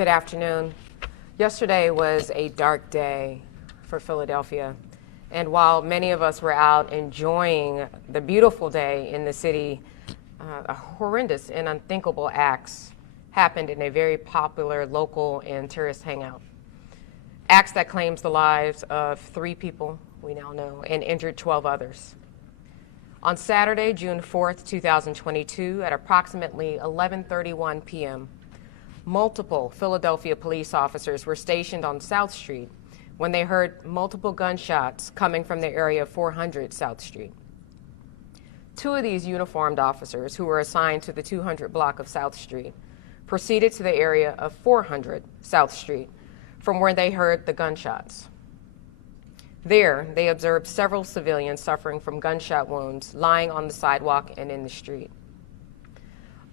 Good afternoon. Yesterday was a dark day for Philadelphia, and while many of us were out enjoying the beautiful day in the city, horrendous and unthinkable acts happened in a very popular local and tourist hangout. Acts that claims the lives of 3 people, we now know, and injured 12 others. On Saturday, June 4th, 2022, at approximately 11:31 p.m., multiple Philadelphia police officers were stationed on South Street when they heard multiple gunshots coming from the area of 400 South Street. 2 of these uniformed officers, who were assigned to the 200 block of South Street, proceeded to the area of 400 South Street from where they heard the gunshots. There, they observed several civilians suffering from gunshot wounds lying on the sidewalk and in the street.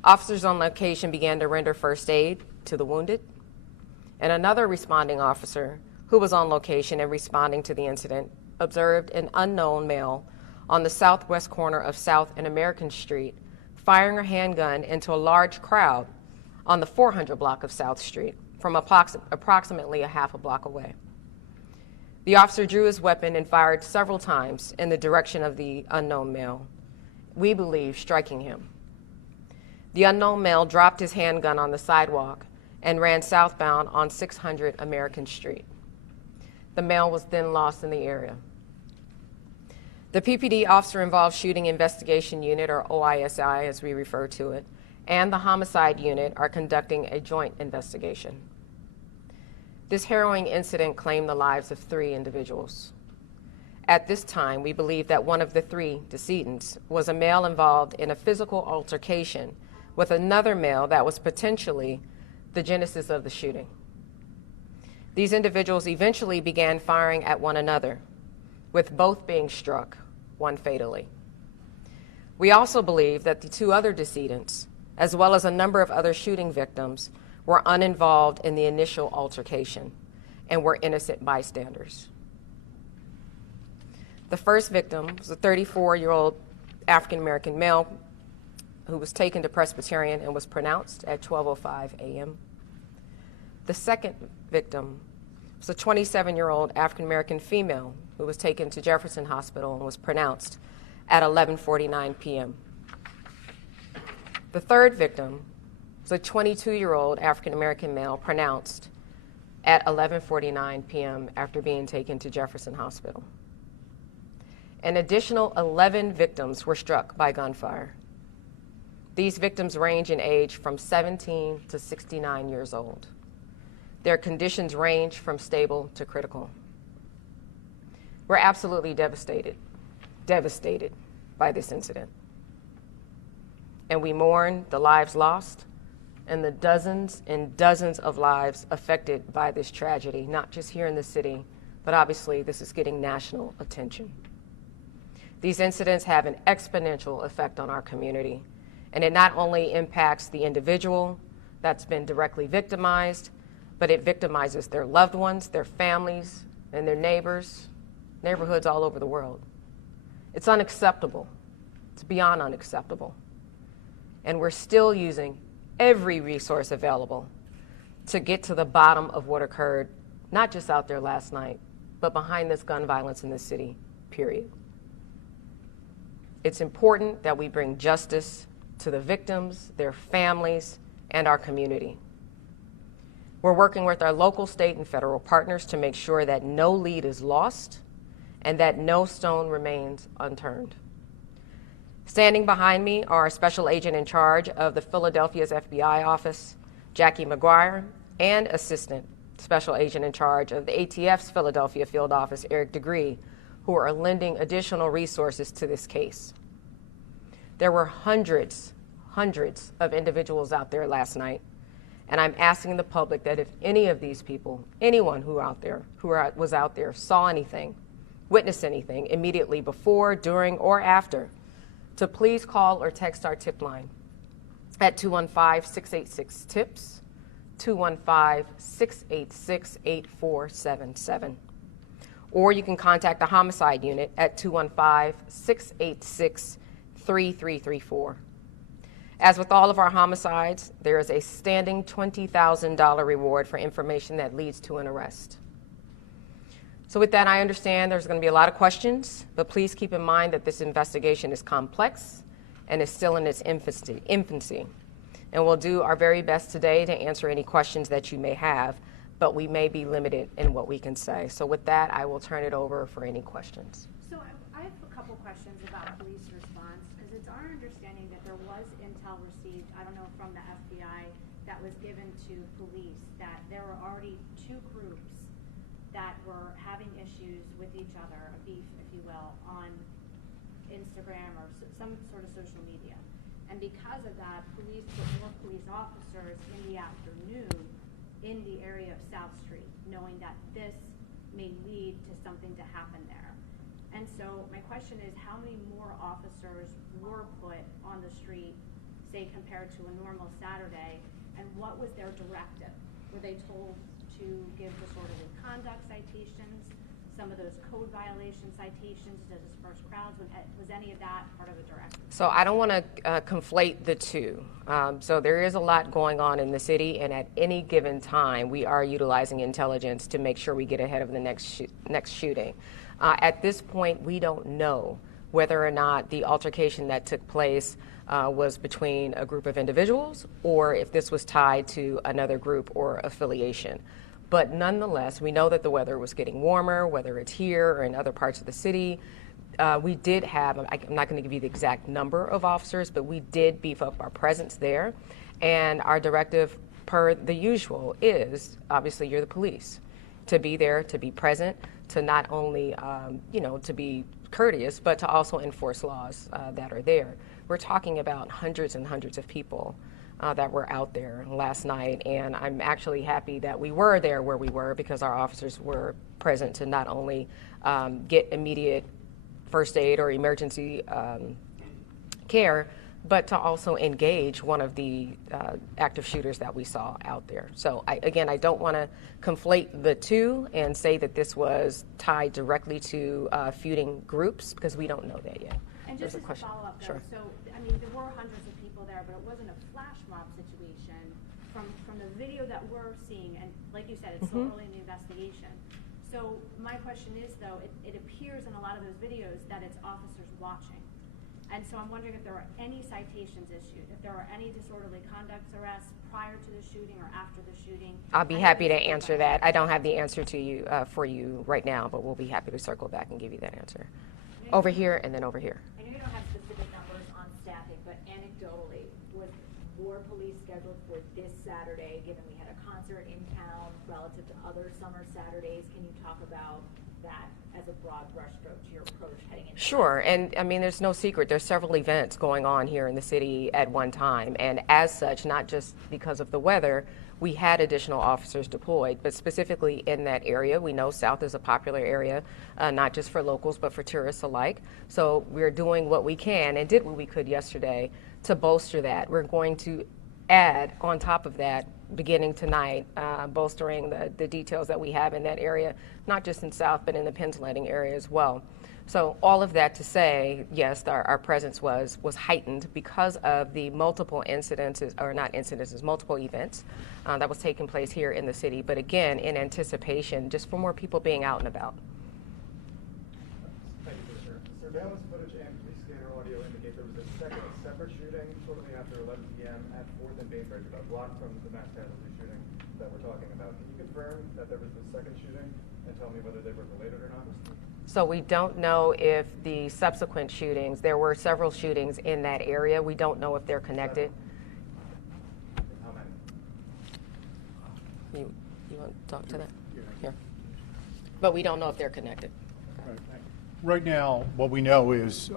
Officers on location began to render first aid to the wounded, and another responding officer who was on location and responding to the incident observed an unknown male on the southwest corner of South and American Street firing a handgun into a large crowd on the 400 block of South Street from approximately a half a block away. The officer drew his weapon and fired several times in the direction of the unknown male, we believe striking him. The unknown male dropped his handgun on the sidewalk and ran southbound on 600 American Street. The male was then lost in the area. The PPD officer-involved shooting investigation unit, or OISI as we refer to it, and the homicide unit are conducting a joint investigation. This harrowing incident claimed the lives of 3 individuals. At this time, we believe that one of the 3 decedents was a male involved in a physical altercation with another male that was potentially the genesis of the shooting. These individuals eventually began firing at one another, with both being struck, one fatally. We also believe that the 2 other decedents, as well as a number of other shooting victims, were uninvolved in the initial altercation and were innocent bystanders. The first victim was a 34-year-old African-American male who was taken to Presbyterian and was pronounced at 12:05 a.m. The second victim was a 27-year-old African-American female who was taken to Jefferson Hospital and was pronounced at 11:49 p.m. The third victim was a 22-year-old African-American male pronounced at 11:49 p.m. after being taken to Jefferson Hospital. An additional 11 victims were struck by gunfire. These victims range in age from 17 to 69 years old. Their conditions range from stable to critical. We're absolutely devastated by this incident. And we mourn the lives lost and the dozens and dozens of lives affected by this tragedy, not just here in the city, but obviously this is getting national attention. These incidents have an exponential effect on our community, and it not only impacts the individual that's been directly victimized, but it victimizes their loved ones, their families, and their neighbors, neighborhoods all over the world. It's unacceptable. It's beyond unacceptable. And we're still using every resource available to get to the bottom of what occurred, not just out there last night, but behind this gun violence in the city, period. It's important that we bring justice to the victims, their families, and our community. We're working with our local, state, and federal partners to make sure that no lead is lost and that no stone remains unturned. Standing behind me are Special Agent in charge of the Philadelphia's FBI office, Jackie McGuire, and Assistant Special Agent in charge of the ATF's Philadelphia field office, Eric DeGree, who are lending additional resources to this case. There were hundreds of individuals out there last night, and I'm asking the public that if any of these people, anyone who was out there, saw anything, witnessed anything immediately before, during, or after, to please call or text our tip line at 215-686-TIPS, 215-686-8477. Or you can contact the homicide unit at 215-686-3334. As with all of our homicides, there is a standing $20,000 reward for information that leads to an arrest. So with that, I understand there's going to be a lot of questions, but please keep in mind that this investigation is complex and is still in its infancy. And we'll do our very best today to answer any questions that you may have, but we may be limited in what we can say. So with that, I will turn it over for any questions. So I have a couple questions about police response, because it's our understanding that there was intel received, I don't know, from the FBI that was given to police, that there were already two groups that were having issues with each other, a beef, if you will, on Instagram or some sort of social media. And because of that, police put more police officers in the afternoon in the area of South Street, knowing that this may lead to something to happen there. And so my question is, how many more officers were put on the street, say, compared to a normal Saturday, and what was their directive? Were they told to give disorderly conduct citations, some of those code violation citations to disperse crowds? Was any of that part of a directive? So I don't want to conflate the two. So there is a lot going on in the city, and at any given time, we are utilizing intelligence to make sure we get ahead of the next shooting. At this point, we don't know whether or not the altercation that took place was between a group of individuals or if this was tied to another group or affiliation. But nonetheless, we know that the weather was getting warmer, whether it's here or in other parts of the city. We did have, I'm not going to give you the exact number of officers, but we did beef up our presence there. And our directive, per the usual, is obviously you're the police, to be there, to be present, to not only, to be courteous, but to also enforce laws that are there. We're talking about hundreds and hundreds of people that were out there last night, and I'm actually happy that we were there where we were, because our officers were present to not only get immediate first aid or emergency care, but to also engage one of the active shooters that we saw out there. So I don't want to conflate the two and say that this was tied directly to feuding groups, because we don't know that yet. And just as a follow-up, though, so, I mean, there were hundreds of people there, but it wasn't a flash mob situation. From the video that we're seeing, and like you said, it's still early in the investigation. So my question is, though, it appears in a lot of those videos that it's officers watching. And so I'm wondering if there are any citations issued, if there are any disorderly conduct arrests prior to the shooting or after the shooting. I'll be happy to answer that. I don't have the answer to you for you right now, but we'll be happy to circle back and give you that answer. Over here and then over here. I know you don't have specific numbers on staffing, but anecdotally, was more police scheduled for this Saturday, given we had a concert in town relative to other summer Saturdays? Can you talk about that as a broad brushstroke to your approach heading into? Sure, and I mean, there's no secret. There's several events going on here in the city at one time, and as such, not just because of the weather, we had additional officers deployed, but specifically in that area. We know South is a popular area, not just for locals, but for tourists alike. So we're doing what we can and did what we could yesterday to bolster that. We're going to add on top of that, beginning tonight, bolstering the details that we have in that area, not just in South, but in the Penslanding area as well. So all of that to say, yes, our presence was heightened because of the multiple incidences, or not incidences, multiple events that was taking place here in the city. But again, in anticipation, just for more people being out and about. Thank you, Commissioner. Surveillance footage and police scanner audio indicate there was a separate shooting shortly after 11 p.m. at 4th and Bainbridge, about a block from the mass casualty shooting that we're talking about. Can you confirm that there was a second shooting and tell me whether they were related or not? So we don't know if the subsequent shootings, there were several shootings in that area. We don't know if they're connected. How many? You want to talk to that? Here. But we don't know if they're connected. Right now, what we know is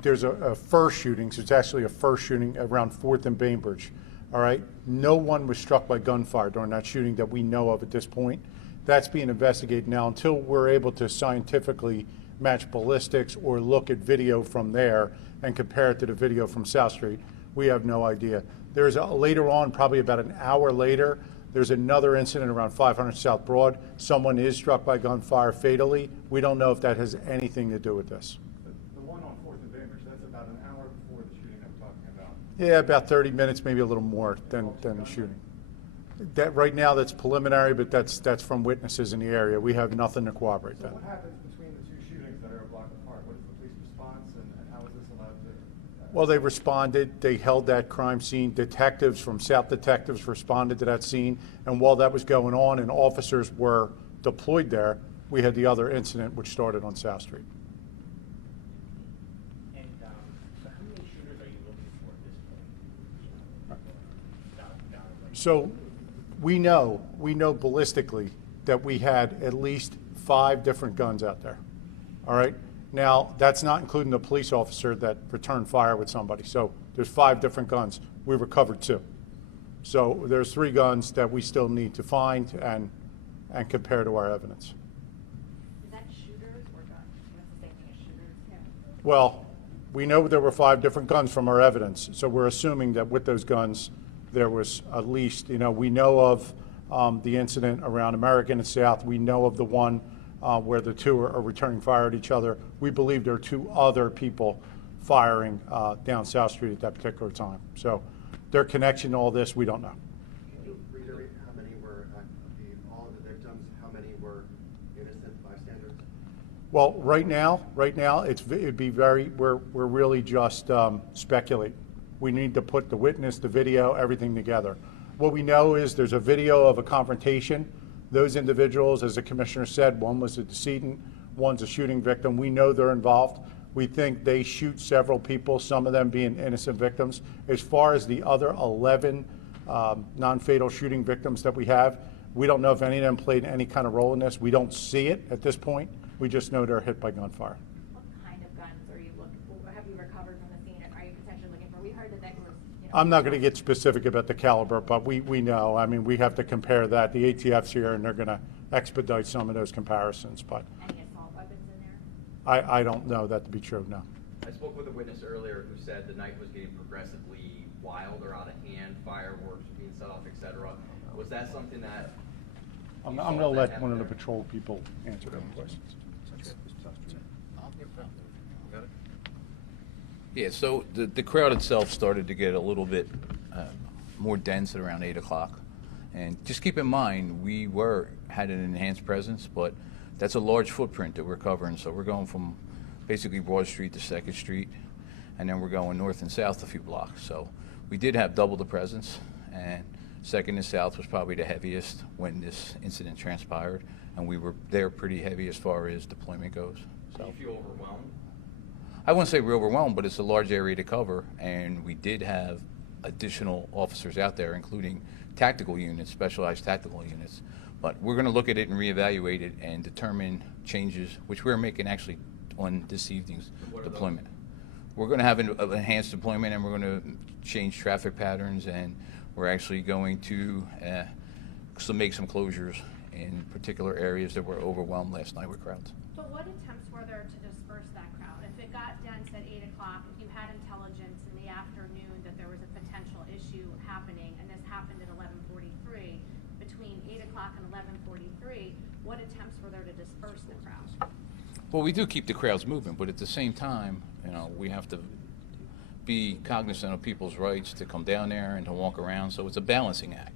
there's a first shooting, so it's actually a first shooting around 4th and Bainbridge. All right? No one was struck by gunfire during that shooting that we know of at this point. That's being investigated now. Until we're able to scientifically match ballistics or look at video from there and compare it to the video from South Street, we have no idea. There's later on, probably about an hour later, there's another incident around 500 South Broad. Someone is struck by gunfire fatally. We don't know if that has anything to do with this. The one on 4th and Bainbridge, that's about an hour before the shooting that we're talking about. Yeah, about 30 minutes, maybe a little more than the shooting. That right now, that's preliminary, but that's from witnesses in the area. We have nothing to corroborate So that. what happens between the two shootings that are a block apart? What is the police response, and how is this allowed to? Well, they responded. They held that crime scene. Detectives from South Detectives responded to that scene. And while that was going on and officers were deployed there, we had the other incident which started on South Street. And so how many shooters are you looking for at this point? So we know ballistically that we had at least 5 different guns out there. All right? Now, that's not including the police officer that returned fire with somebody. So there's 5 different guns. We recovered 2. So there's 3 guns that we still need to find and compare to our evidence. Is that shooters or guns? That's the same thing as shooters? Yeah. Well, we know there were 5 different guns from our evidence. So we're assuming that with those guns, there was at least, we know of the incident around American and South. We know of the one where the 2 are returning fire at each other. We believe there are 2 other people firing down South Street at that particular time. So their connection to all this, we don't know. Can you reiterate how many were, all of the victims, how many were innocent bystanders? Well, right now, it'd be we're really just speculating. We need to put the witness, the video, everything together. What we know is there's a video of a confrontation. Those individuals, as the commissioner said, one was a decedent, one's a shooting victim. We know they're involved. We think they shoot several people, some of them being innocent victims. As far as the other 11 non-fatal shooting victims that we have, we don't know if any of them played any kind of role in this. We don't see it at this point. We just know they're hit by gunfire. What kind of guns are you looking for? Have you recovered from the scene? Are you potentially looking for? We heard that there was, I'm not going to get specific about the caliber, but we know. I mean, we have to compare that. The ATF's here, and they're going to expedite some of those comparisons. But any assault weapons in there? I don't know that to be true, no. I spoke with a witness earlier who said the night was getting progressively wild or out of hand, fireworks were being set off, etc. Was that something that... I'm going to let one of the patrol people answer those questions. Yeah, so the crowd itself started to get a little bit more dense at around 8 o'clock. And just keep in mind, we had an enhanced presence, but that's a large footprint that we're covering. So we're going from basically Broad Street to 2nd Street, and then we're going north and south a few blocks. So we did have double the presence, and 2nd and South was probably the heaviest when this incident transpired, and we were there pretty heavy as far as deployment goes. Do you feel overwhelmed? I wouldn't say we're overwhelmed, but it's a large area to cover, and we did have additional officers out there, including tactical units, specialized tactical units. But we're going to look at it and reevaluate it and determine changes, which we're making actually on this evening's deployment. We're going to have an enhanced deployment, and we're going to change traffic patterns, and we're actually going to make some closures in particular areas that were overwhelmed last night with crowds. But what attempts were there to disperse that crowd? If it got dense at 8 o'clock, if you had intelligence in the afternoon that there was a potential issue happening, and this happened at 11:43, between 8 o'clock and 11:43, what attempts were there to disperse the crowd? Well, we do keep the crowds moving, but at the same time, we have to be cognizant of people's rights to come down there and to walk around, so it's a balancing act.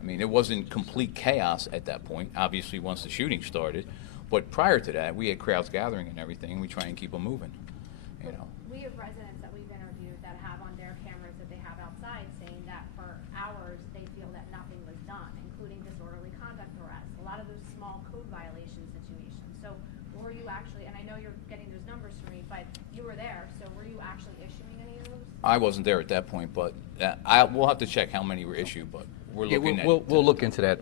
I mean, it wasn't complete chaos at that point, obviously once the shooting started, but prior to that, we had crowds gathering and everything, and we try and keep them moving, We have residents that we've interviewed that have on their cameras that they have outside saying that for hours they feel that nothing was done, including disorderly conduct arrests, a lot of those small code violation situations. So were you actually, and I know you're getting those numbers from me, but you were there, so were you actually issuing any of those? I wasn't there at that point, but we'll have to check how many were issued, but we're looking at it. We'll look into that.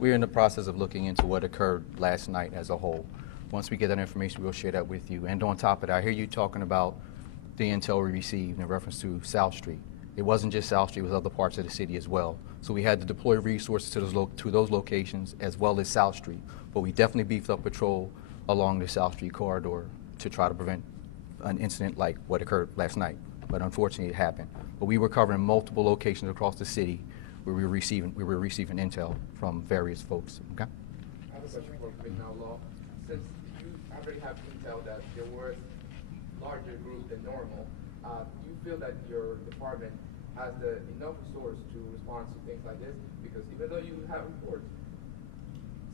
We're in the process of looking into what occurred last night as a whole. Once we get that information, we'll share that with you. And on top of that, I hear you talking about the intel we received in reference to South Street. It wasn't just South Street, it was other parts of the city as well. So we had to deploy resources to those locations as well as South Street. But we definitely beefed up patrol along the South Street corridor to try to prevent an incident like what occurred last night. But unfortunately, it happened. But we were covering multiple locations across the city where we were receiving intel from various folks. Okay. I have a question for criminal law. Since you already have intel that there was larger group than normal, do you feel that your department has enough resource to respond to things like this? Because even though you have reports,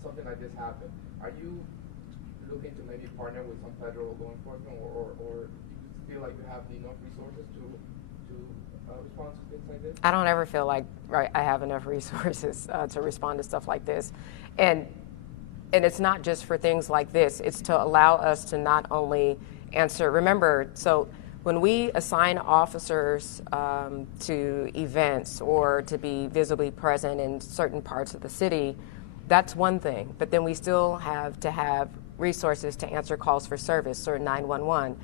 something like this happened, are you looking to maybe partner with some federal law enforcement, or you feel like you have enough resources to respond to things like this? I don't ever feel like I have enough resources to respond to stuff like this. And it's not just for things like this. It's to allow us to not only answer, remember, so when we assign officers to events or to be visibly present in certain parts of the city, that's one thing. But then we still have to have resources to answer calls for service or 911.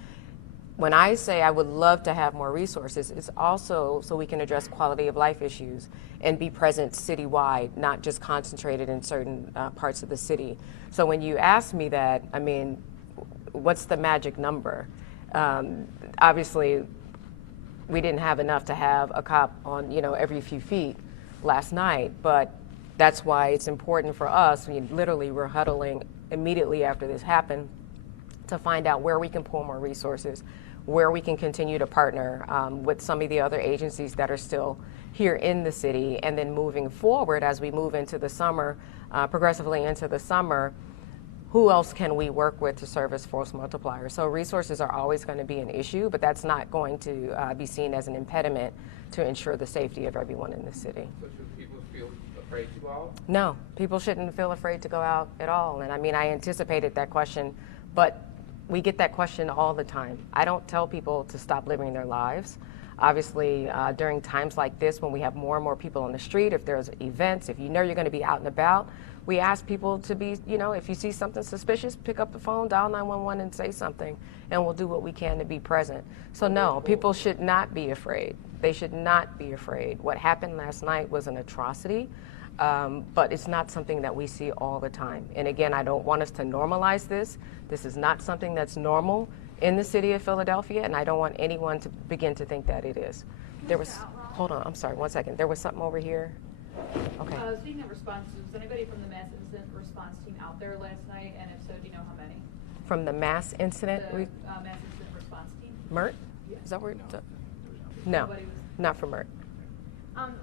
When I say I would love to have more resources, it's also so we can address quality of life issues and be present citywide, not just concentrated in certain parts of the city. So when you ask me that, I mean, what's the magic number? Obviously, we didn't have enough to have a cop on, every few feet last night, but that's why it's important for us. We're huddling immediately after this happened to find out where we can pull more resources, where we can continue to partner with some of the other agencies that are still here in the city, and then moving forward as we move into the summer, progressively into the summer, who else can we work with to serve as force multipliers? So resources are always going to be an issue, but that's not going to be seen as an impediment to ensure the safety of everyone in the city. So should people feel afraid to go out? No, people shouldn't feel afraid to go out at all. And I mean, I anticipated that question, but we get that question all the time. I don't tell people to stop living their lives. Obviously, during times like this, when we have more and more people on the street, if there's events, if you're going to be out and about, we ask people to be, if you see something suspicious, pick up the phone, dial 911 and say something, and we'll do what we can to be present. So no, people should not be afraid. They should not be afraid. What happened last night was an atrocity, but it's not something that we see all the time. And again, I don't want us to normalize this. This is not something that's normal in the city of Philadelphia, and I don't want anyone to begin to think that it is. There was, hold on, I'm sorry, 1 second. There was something over here. Okay. Speaking of responses, was anybody from the mass incident response team out there last night? And if so, do you know how many? From the mass incident? The mass incident response team? MERT? Yeah. Is that where? No, Nobody was. not for MERT.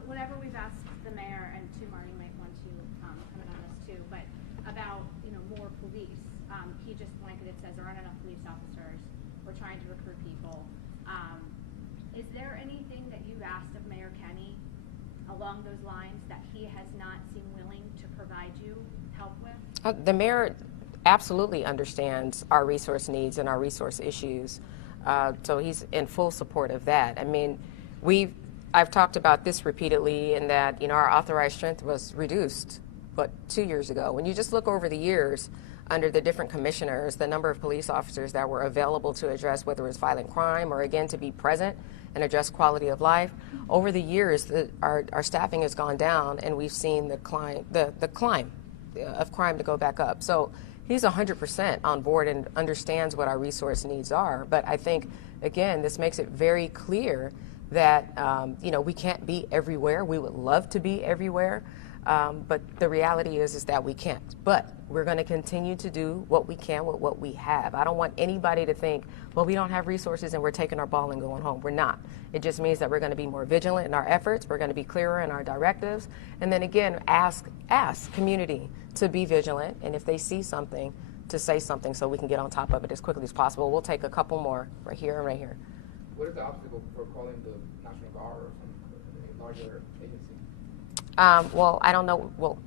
Whenever we've asked the mayor, and too, Marty might want to comment on this too, but about more police, he just blanketed says there aren't enough police officers. We're trying to recruit people. Is there anything that you've asked of Mayor Kenny along those lines that he has not seemed willing to provide you help with? The mayor absolutely understands our resource needs and our resource issues. So he's in full support of that. I mean, I've talked about this repeatedly in that, our authorized strength was reduced, 2 years ago. When you just look over the years under the different commissioners, the number of police officers that were available to address whether it was violent crime or, again, to be present and address quality of life, over the years, our staffing has gone down, and we've seen the climb of crime to go back up. So he's 100% on board and understands what our resource needs are. But I think, again, this makes it very clear that, we can't be everywhere. We would love to be everywhere. But the reality is that we can't. But we're going to continue to do what we can with what we have. I don't want anybody to think, well, we don't have resources and we're taking our ball and going home. We're not. It just means that we're going to be more vigilant in our efforts. We're going to be clearer in our directives. And then again, ask community to be vigilant. And if they see something, to say something so we can get on top of it as quickly as possible. We'll take a couple more right here and right here. What is the obstacle for calling the National Guard or some larger agency? Well, I don't know. Well,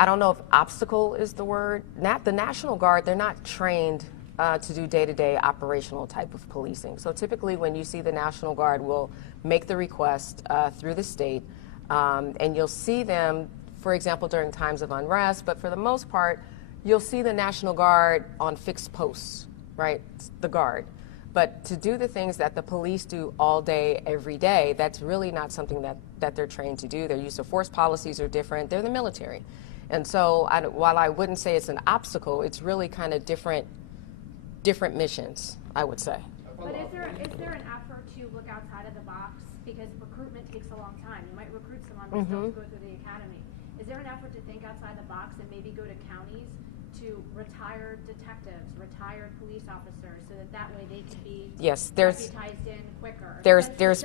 I don't know if obstacle is the word. The National Guard, they're not trained to do day-to-day operational type of policing. So typically when you see the National Guard, will make the request through the state, and you'll see them, for example, during times of unrest, but for the most part, you'll see the National Guard on fixed posts, right? The Guard. But to do the things that the police do all day, every day, that's really not something that they're trained to do. Their use of force policies are different. They're the military. And so while I wouldn't say it's an obstacle, it's really kind of different missions, I would say. But is there an effort to look outside of the box? Because recruitment takes a long time. You might recruit someone but still go through the academy. Is there an effort to think outside the box and maybe go to counties to retired detectives, retired police officers, so that way they can be Yes, there's deputized in quicker. there's That's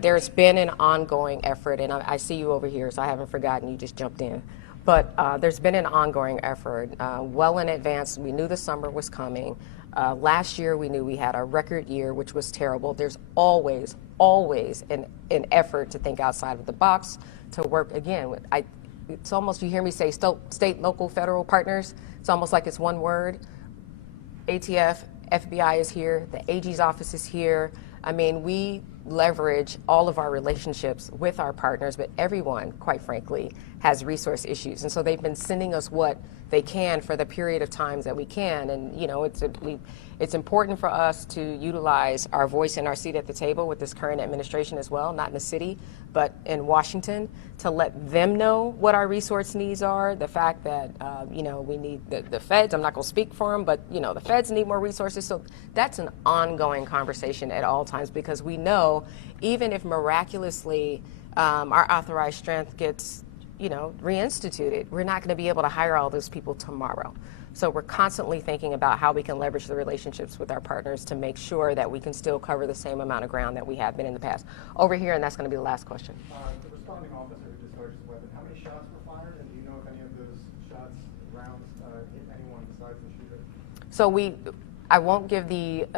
there's been an ongoing effort, and I see you over here, so I haven't forgotten. You just jumped in, but there's been an ongoing effort. Well in advance, we knew the summer was coming. Last year, we knew we had a record year, which was terrible. There's always an effort to think outside of the box, to work again. It's almost, you hear me say state, local, federal partners. It's almost like it's one word. ATF, FBI is here, the AG's office is here. I mean, we leverage all of our relationships with our partners, but everyone, quite frankly, has resource issues. And so they've been sending us what they can for the period of times that we can. And, you know, it's important for us to utilize our voice and our seat at the table with this current administration as well, not in the city, but in Washington, to let them know what our resource needs are. The fact that, you know, we need the feds, I'm not going to speak for them, but, you know, the feds need more resources. So that's an ongoing conversation at all times, because we know even if miraculously our authorized strength gets, you know, reinstituted, we're not going to be able to hire all those people tomorrow. So we're constantly thinking about how we can leverage the relationships with our partners to make sure that we can still cover the same amount of ground that we have been in the past. Over here, and that's going to be the last question. The responding officer who discharged his weapon, how many shots were fired, and do you know if any of those shots, rounds, hit anyone besides the shooter? So I won't give the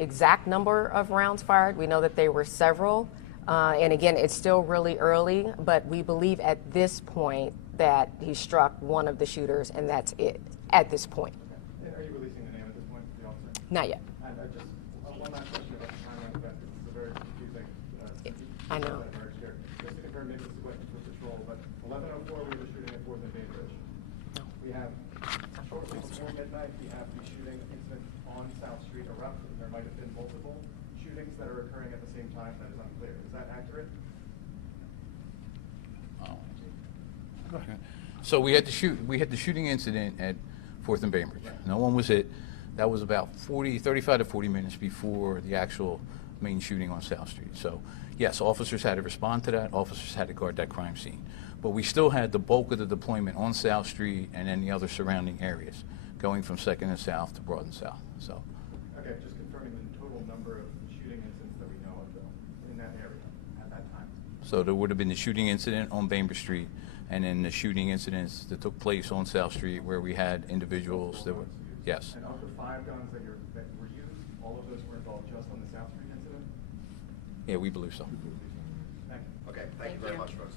exact number of rounds fired. We know that there were several. And again, it's still really early, but we believe at this point that he struck one of the shooters, and that's it at this point. Okay. Are you releasing the name at this point of the officer? Not yet. And just one last question about the timeline of that, because it's a very confusing. I know. Here. Just to confirm, maybe this is a question for patrol, but 11:04 we were shooting at 4th and Bainbridge. We have shortly before midnight we have the shooting incident on South Street erupt. There might have been multiple shootings that are occurring at the same time. That is unclear. Is that accurate? Go ahead. So we had the shooting incident at 4th and Bainbridge. No one was hit. That was about 35 to 40 minutes before the actual main shooting on South Street. So yes, officers had to respond to that. Officers had to guard that crime scene. But we still had the bulk of the deployment on South Street and then the other surrounding areas, going from 2nd and South to Broad and South. So. Okay, just confirming the total number of shooting incidents that we know of, though, in that area at that time. So there would have been the shooting incident on Bainbridge Street, and then the shooting incidents that took place on South Street, where we had individuals that were, yes. And of the 5 guns that were used, all of those were involved just on the South Street incident? Yeah, we believe so. Thank you. Okay, thank you very much, folks.